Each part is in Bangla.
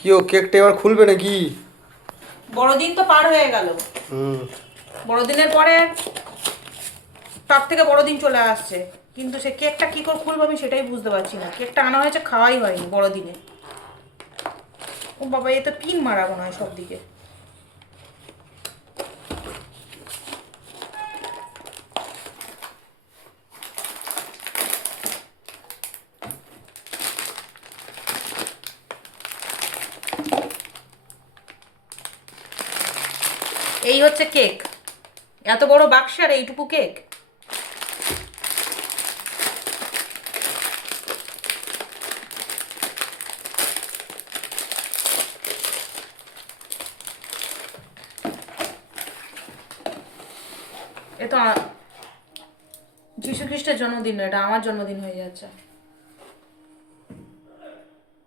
কি ও কেকটা এবার খুলবে নাকি? বড়দিন তো পার হয়ে গেল। বড়দিনের পরে তার থেকে বড়দিন চলে আসছে, কিন্তু সে কেকটা কি করে খুলবো আমি সেটাই বুঝতে পারছি না। কেকটা আনা হয়েছে, খাওয়াই হয়নি বড়দিনে। ও বাবা, এ তো পিন মারা মনে হয় সব দিকে। এই হচ্ছে কেক, এত বড় বাক্স আর এইটুকু কেক। এ তো যীশু খ্রিস্টের জন্মদিন নয়, এটা আমার জন্মদিন হয়ে যাচ্ছে।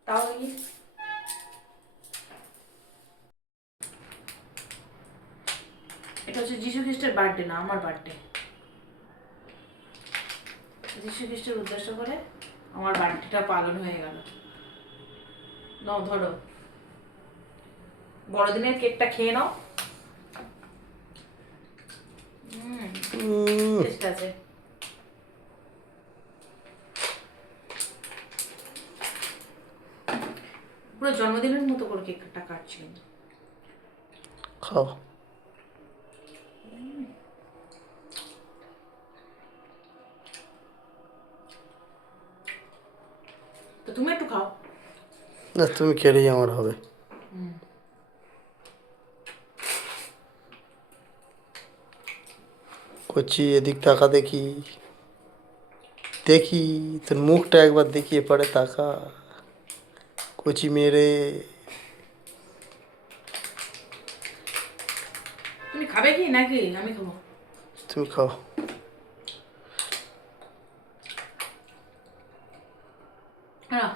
তাও এটা হচ্ছে যীশু খ্রিস্টের বার্থডে, না আমার বার্থডে। যীশু খ্রিস্টের উদ্দেশ্য করে আমার বার্থডেটা পালন হয়ে গেল। নাও ধরো, বড়দিনের কেকটা খেয়ে নাও। টেস্ট আছে। পুরো জন্মদিনের মতো করে কেকটা কাটছি কিন্তু। খাও। তো তুমি একটু খাও। না, তুমি খেলেই আমার হবে। কচি এদিক তাকা দেখি, দেখি তোর মুখটা একবার দেখি, এপারে তাকা। কচি মেরে। তুমি খাবে কি নাকি আমি খাবো? তুমি খাও। হ্যাঁ।